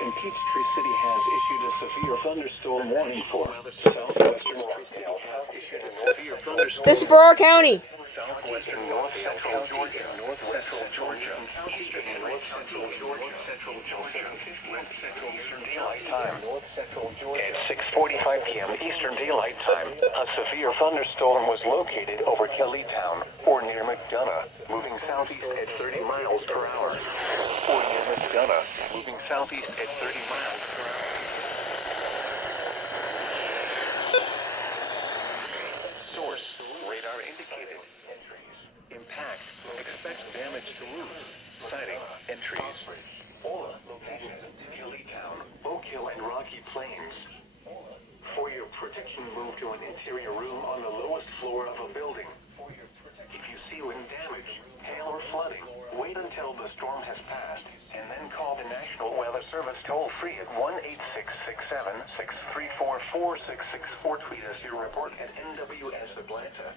And Peachtree City has issued a severe thunderstorm warning for southwestern City has issued a severe thunderstorm. This is for our county. Southwestern North Central Georgia, North Central Georgia, Eastern and North Central Georgia, Central Georgia, West Central Eastern Daylight Time, North Central Georgia. At 6:45 p.m. Eastern Daylight Time, a severe thunderstorm was located over Kellytown or near McDonough, moving southeast at 30 miles per hour. Or near McDonough, moving southeast at 30 miles per hour. Source, radar indicated. Impact, expect damage to roofs. Sighting, entries. All locations, Kellytown, Oak Hill, and Rocky Plains. For your protection, move to an interior room on the lowest floor of a building. If you see wind damage, hail, or flooding, wait until the storm has passed, and then call the National Weather Service toll-free at 1-866-7-634-4664. Tweet us your report at NWS Atlanta.